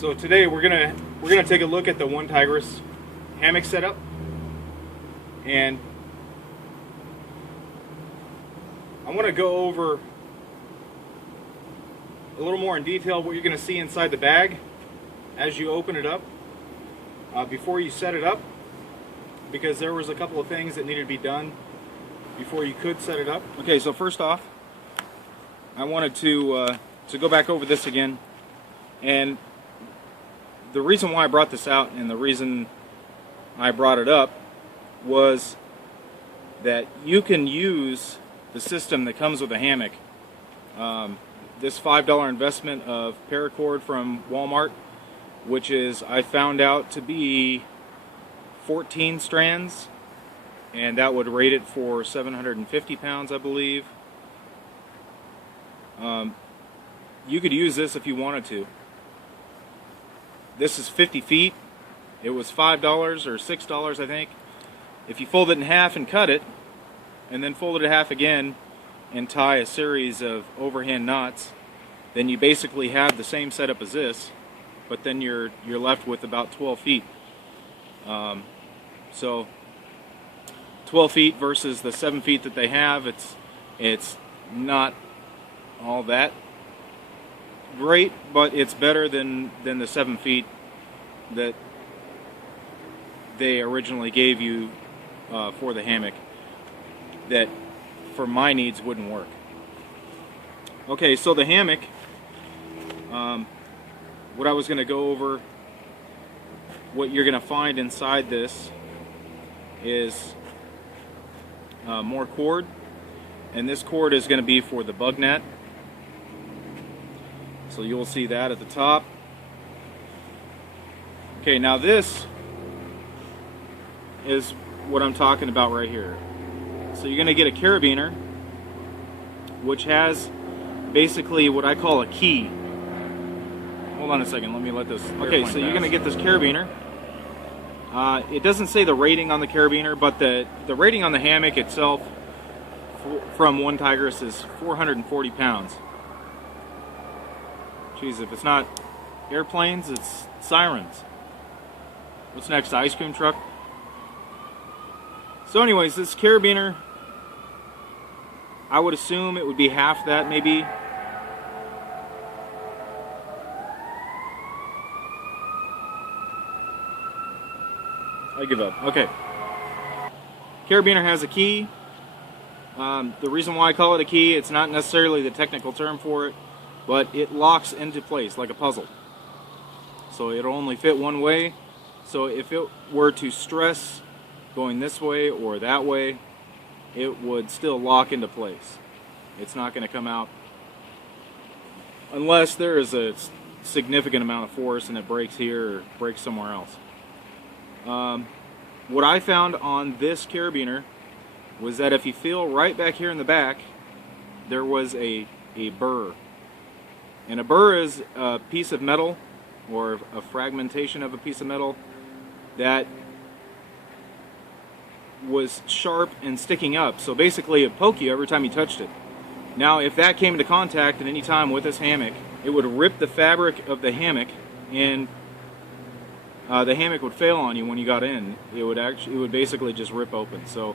So today we're gonna take a look at the one Tigris hammock setup, and I want to go over a little more in detail what you're going to see inside the bag as you open it up before you set it up, because there was a couple of things that needed to be done before you could set it up. Okay, so first off, I wanted to go back over this again, and the reason why I brought this out and the reason I brought it up was that you can use the system that comes with a hammock. This $5 investment of paracord from Walmart, which is, I found out to be 14 strands, and that would rate it for 750 pounds, I believe. You could use this if you wanted to. This is 50 feet. It was $5 or $6, I think. If you fold it in half and cut it, and then fold it in half again and tie a series of overhand knots, then you basically have the same setup as this, but then you're left with about 12 feet. So 12 feet versus the 7 feet that they have, it's not all that great, but it's better than the 7 feet that they originally gave you for the hammock, that for my needs wouldn't work. Okay, so the hammock, what I was going to go over, what you're going to find inside this is more cord, and this cord is going to be for the bug net. So you'll see that at the top. Okay, now this is what I'm talking about right here. So you're going to get a carabiner, which has basically what I call a key. Hold on a second, let me let this. Okay, so you're going to get this carabiner. It doesn't say the rating on the carabiner, but the rating on the hammock itself from one Tigris is 440 pounds. Geez, if it's not airplanes, it's sirens. What's next? The ice cream truck? So anyways, this carabiner, I would assume it would be half that, maybe. I give up. Okay. Carabiner has a key. The reason why I call it a key, it's not necessarily the technical term for it, but it locks into place like a puzzle. So it'll only fit one way. So if it were to stress going this way or that way, it would still lock into place. It's not going to come out unless there is a significant amount of force and it breaks here or breaks somewhere else. What I found on this carabiner was that if you feel right back here in the back, there was a burr. And a burr is a piece of metal, or a fragmentation of a piece of metal, that was sharp and sticking up. So basically it'd poke you every time you touched it. Now if that came into contact at any time with this hammock, it would rip the fabric of the hammock, and the hammock would fail on you when you got in. It would basically just rip open. So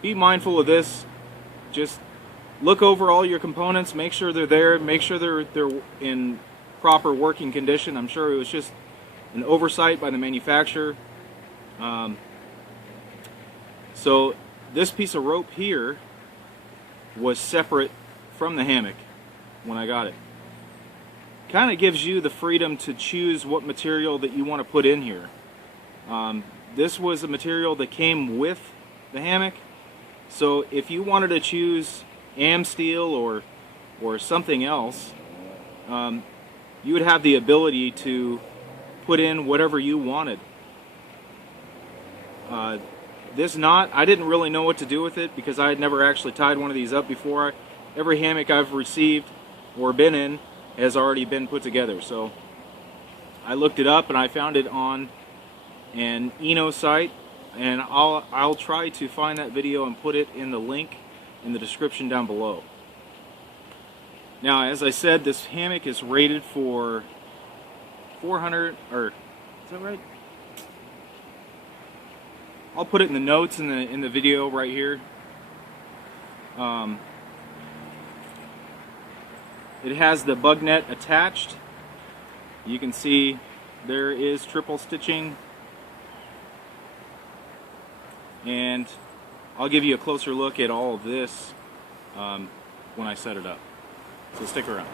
be mindful of this. Just look over all your components, make sure they're there, make sure they're in proper working condition. I'm sure it was just an oversight by the manufacturer. So this piece of rope here was separate from the hammock when I got it. Kind of gives you the freedom to choose what material that you want to put in here. This was a material that came with the hammock, so if you wanted to choose am steel or something else, you would have the ability to put in whatever you wanted. This knot, I didn't really know what to do with it because I had never actually tied one of these up before. Every hammock I've received or been in has already been put together. So I looked it up and I found it on an Eno site, and I'll try to find that video and put it in the link in the description down below. Now, as I said, this hammock is rated for 400, or is that right? I'll put it in the notes in the video right here. It has the bug net attached. You can see there is triple stitching, and I'll give you a closer look at all of this when I set it up. So stick around.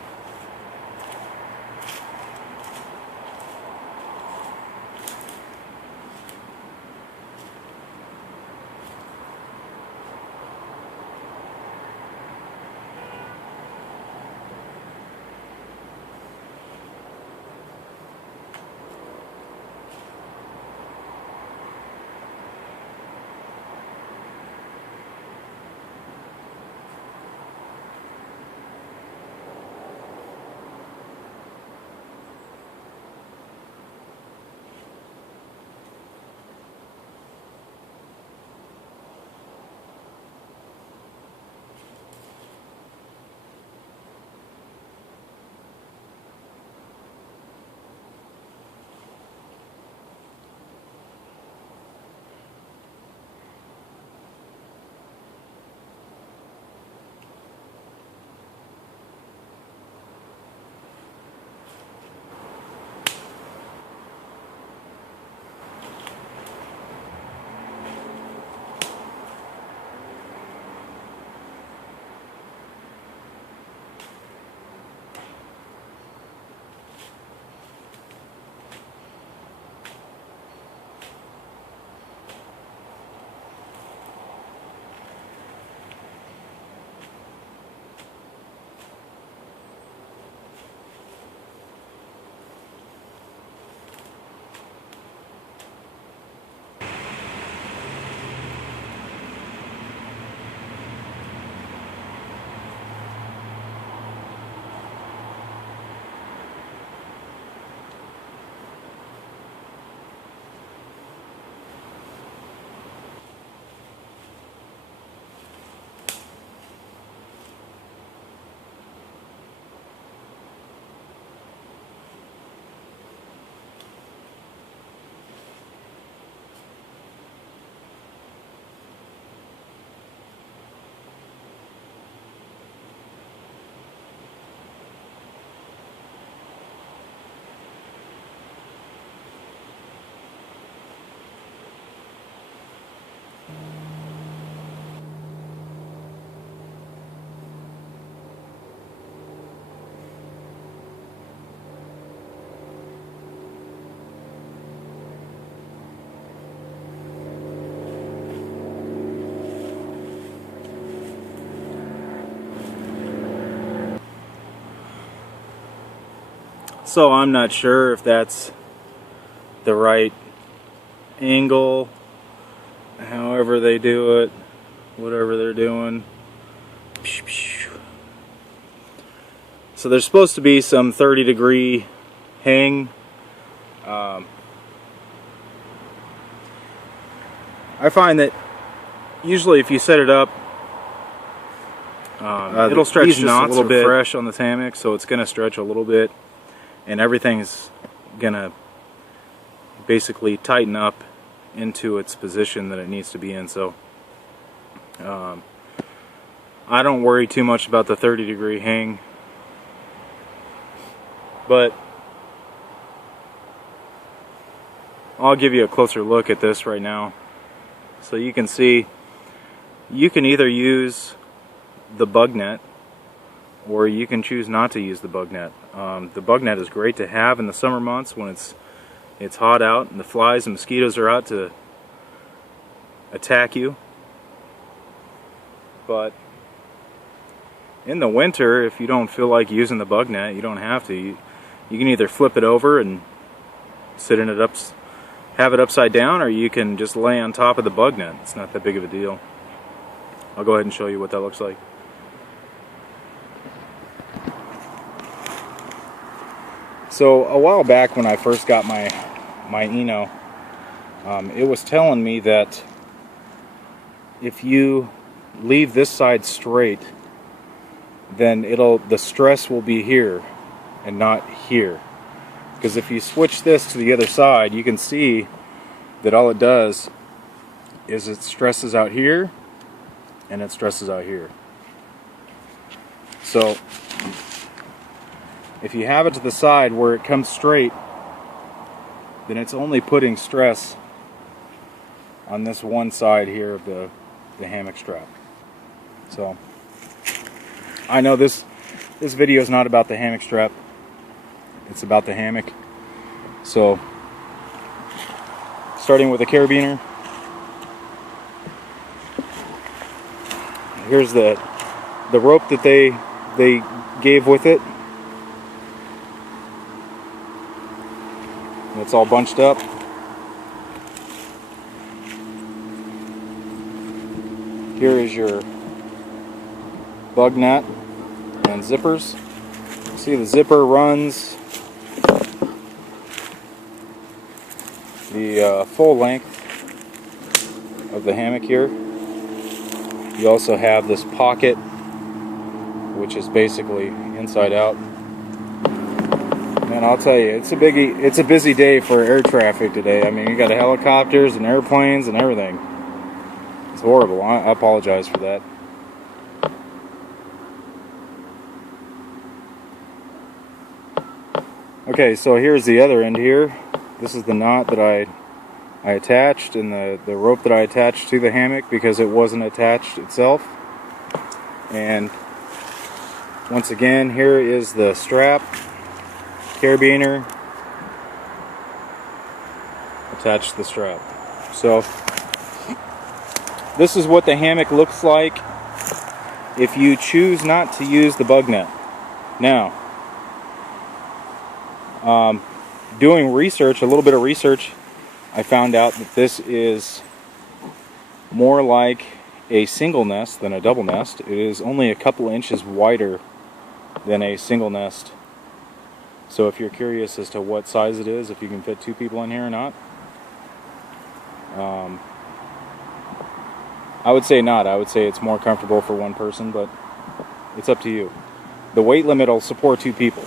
So I'm not sure if that's the right angle, however they do it, whatever they're doing. So there's supposed to be some 30-degree hang. I find that usually if you set it up, it'll stretch just a little bit fresh on the hammock, so it's going to stretch a little bit, and everything's going to basically tighten up into its position that it needs to be in. So I don't worry too much about the 30-degree hang, but I'll give you a closer look at this right now. So you can see you can either use the bug net or you can choose not to use the bug net. The bug net is great to have in the summer months when it's hot out and the flies and mosquitoes are out to attack you. But in the winter, if you don't feel like using the bug net, you don't have to. You can either flip it over and sit in it have it upside down, or you can just lay on top of the bug net. It's not that big of a deal. I'll go ahead and show you what that looks like. So a while back when I first got my Eno, it was telling me that if you leave this side straight, then the stress will be here and not here. Because if you switch this to the other side, you can see that all it does is it stresses out here and it stresses out here. So if you have it to the side where it comes straight, then it's only putting stress on this one side here of the hammock strap. So I know this video is not about the hammock strap, it's about the hammock. So starting with the carabiner, here's the rope that they gave with it. It's all bunched up. Here is your bug net and zippers. See, the zipper runs the full length of the hammock here. You also have this pocket, which is basically inside out. And I'll tell you, it's a busy day for air traffic today. I mean, you got helicopters and airplanes and everything. It's horrible. I apologize for that. Okay, so here's the other end here. This is the knot that I attached, and the rope that I attached to the hammock because it wasn't attached itself. And once again, here is the strap, carabiner, attached to the strap. So this is what the hammock looks like if you choose not to use the bug net. Now, doing research, a little bit of research, I found out that this is more like a single nest than a double nest. It is only a couple inches wider than a single nest. So if you're curious as to what size it is, if you can fit 2 people in here or not, I would say not. I would say it's more comfortable for 1 person, but it's up to you. The weight limit will support 2 people.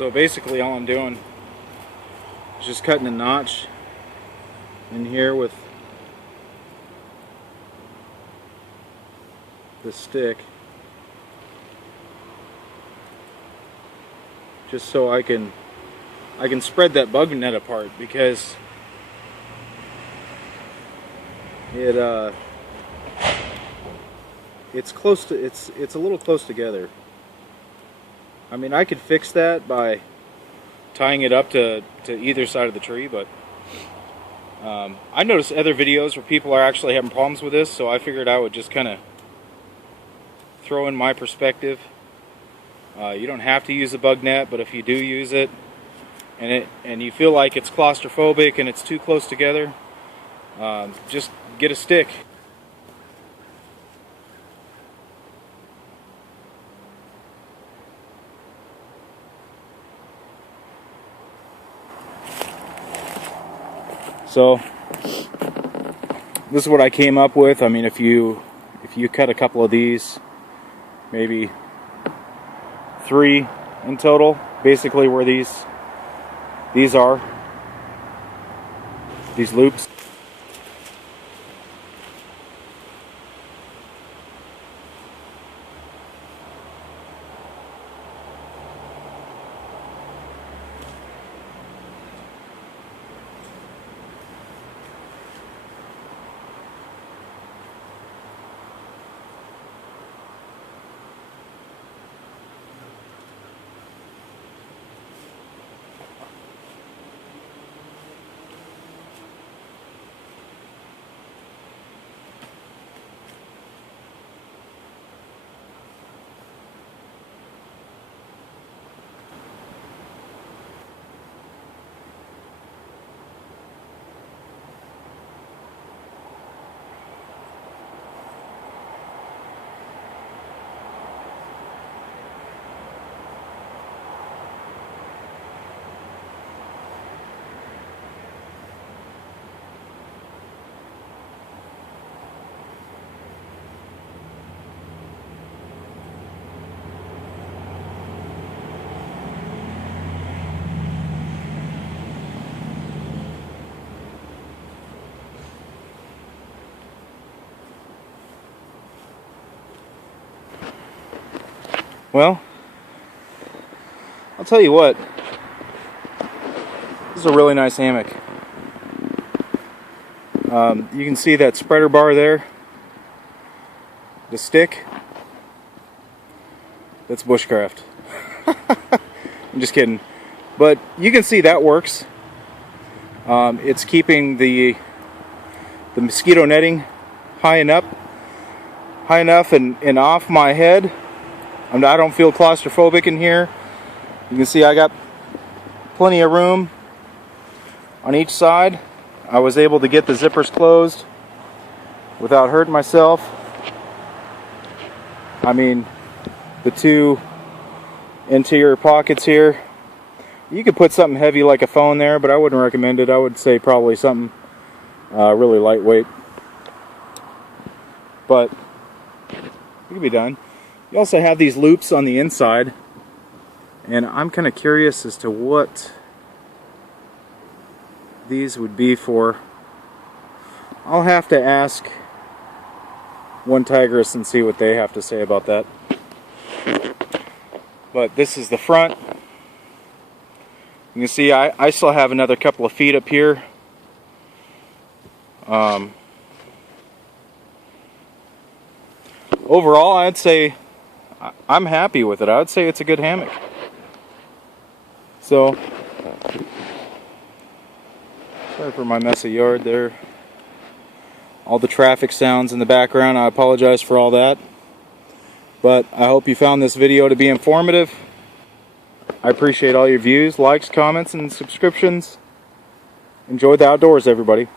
So basically all I'm doing is just cutting a notch in here with the stick, just so I can spread that bug net apart, because it's close to it's a little close together. I mean, I could fix that by tying it up to either side of the tree, but I noticed other videos where people are actually having problems with this, so I figured I would just kind of throw in my perspective. You don't have to use a bug net, but if you do use it and you feel like it's claustrophobic and it's too close together, just get a stick. So this is what I came up with. I mean, if you cut a couple of these, maybe 3 in total, basically where these are, these loops. Well, I'll tell you what, this is a really nice hammock. You can see that spreader bar there, the stick, that's bushcraft. I'm just kidding. But you can see that works. It's keeping the mosquito netting high enough and off my head. I don't feel claustrophobic in here. You can see I got plenty of room on each side. I was able to get the zippers closed without hurting myself. I mean, the 2 interior pockets here, you could put something heavy like a phone there, but I wouldn't recommend it. I would say probably something really lightweight. But it can be done. You also have these loops on the inside, and I'm kind of curious as to what these would be for. I'll have to ask one Tigris and see what they have to say about that. But this is the front. You can see I still have another couple of feet up here. Overall, I'd say I'm happy with it. I would say it's a good hammock. So, sorry for my messy yard there. All the traffic sounds in the background, I apologize for all that. But I hope you found this video to be informative. I appreciate all your views, likes, comments, and subscriptions. Enjoy the outdoors, everybody.